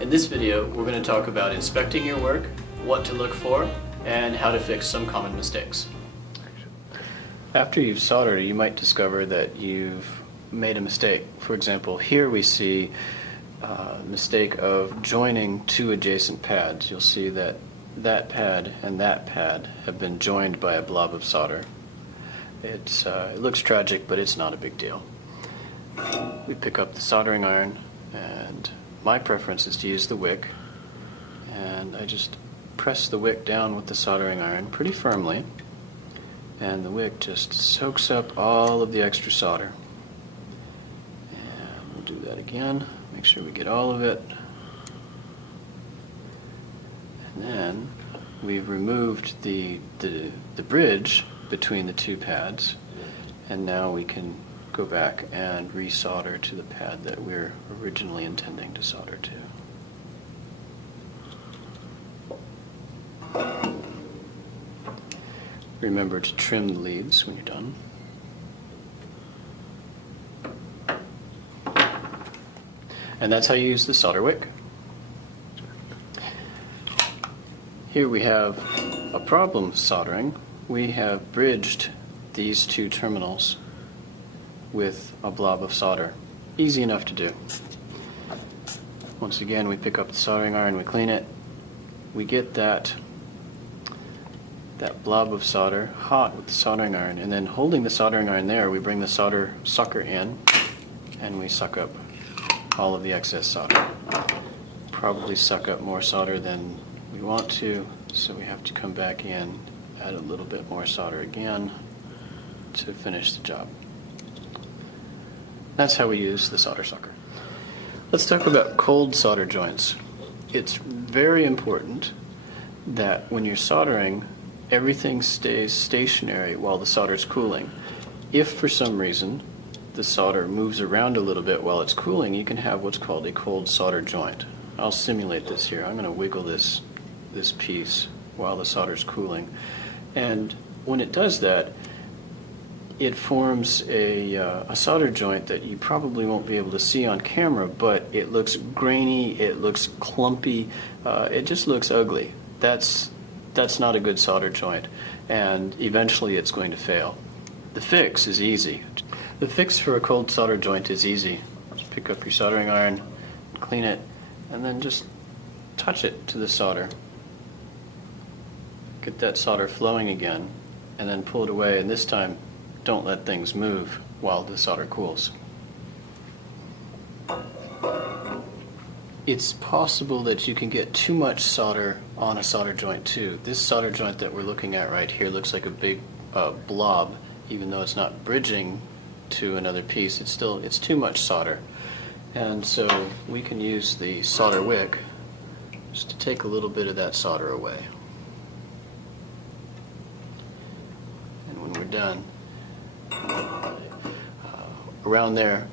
In this video, we're going to talk about inspecting your work, what to look for, and how to fix some common mistakes. After you've soldered, you might discover that you've made a mistake. For example, here we see a mistake of joining two adjacent pads. You'll see that that pad and that pad have been joined by a blob of solder. It looks tragic, but it's not a big deal. We pick up the soldering iron, and my preference is to use the wick, and I just press the wick down with the soldering iron pretty firmly, and the wick just soaks up all of the extra solder. And we'll do that again, make sure we get all of it. And then we've removed the bridge between the two pads, and now we can go back and resolder to the pad that we're originally intending to solder to. Remember to trim the leads when you're done. And that's how you use the solder wick. Here we have a problem soldering. We have bridged these two terminals with a blob of solder. Easy enough to do. Once again, we pick up the soldering iron, we clean it, we get that blob of solder hot with the soldering iron, and then holding the soldering iron there, we bring the solder sucker in and we suck up all of the excess solder. Probably suck up more solder than we want to, so we have to come back in, add a little bit more solder again to finish the job. That's how we use the solder sucker. Let's talk about cold solder joints. It's very important that when you're soldering, everything stays stationary while the solder is cooling. If for some reason the solder moves around a little bit while it's cooling, you can have what's called a cold solder joint. I'll simulate this here. I'm going to wiggle this piece while the solder is cooling. And when it does that, it forms a solder joint that you probably won't be able to see on camera, but it looks grainy, it looks clumpy, it just looks ugly. That's not a good solder joint, and eventually it's going to fail. The fix is easy. The fix for a cold solder joint is easy. Just pick up your soldering iron, clean it, and then just touch it to the solder. Get that solder flowing again, and then pull it away, and this time don't let things move while the solder cools. It's possible that you can get too much solder on a solder joint too. This solder joint that we're looking at right here looks like a big blob, even though it's not bridging to another piece. It's too much solder, and so we can use the solder wick just to take a little bit of that solder away. And when we're done, around there,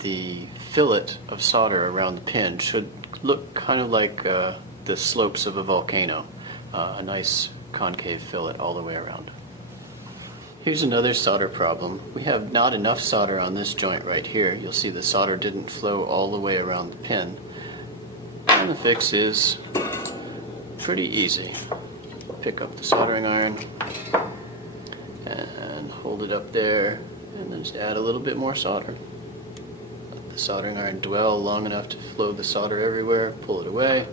the fillet of solder around the pin should look kind of like the slopes of a volcano, a nice concave fillet all the way around. Here's another solder problem. We have not enough solder on this joint right here. You'll see the solder didn't flow all the way around the pin. And the fix is pretty easy. Pick up the soldering iron and hold it up there, and then just add a little bit more solder. Let the soldering iron dwell long enough to flow the solder everywhere, pull it away,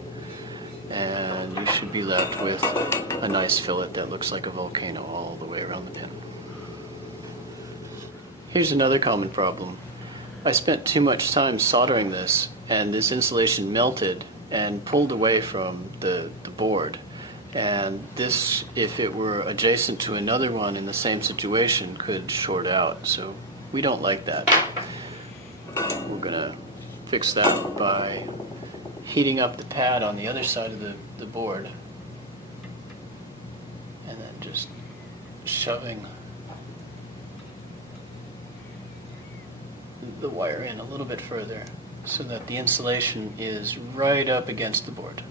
and you should be left with a nice fillet that looks like a volcano all the way around the pin. Here's another common problem. I spent too much time soldering this, and this insulation melted and pulled away from the board. And this, if it were adjacent to another one in the same situation, could short out. So we don't like that. We're going to fix that by heating up the pad on the other side of the board, and then just shoving the wire in a little bit further so that the insulation is right up against the board.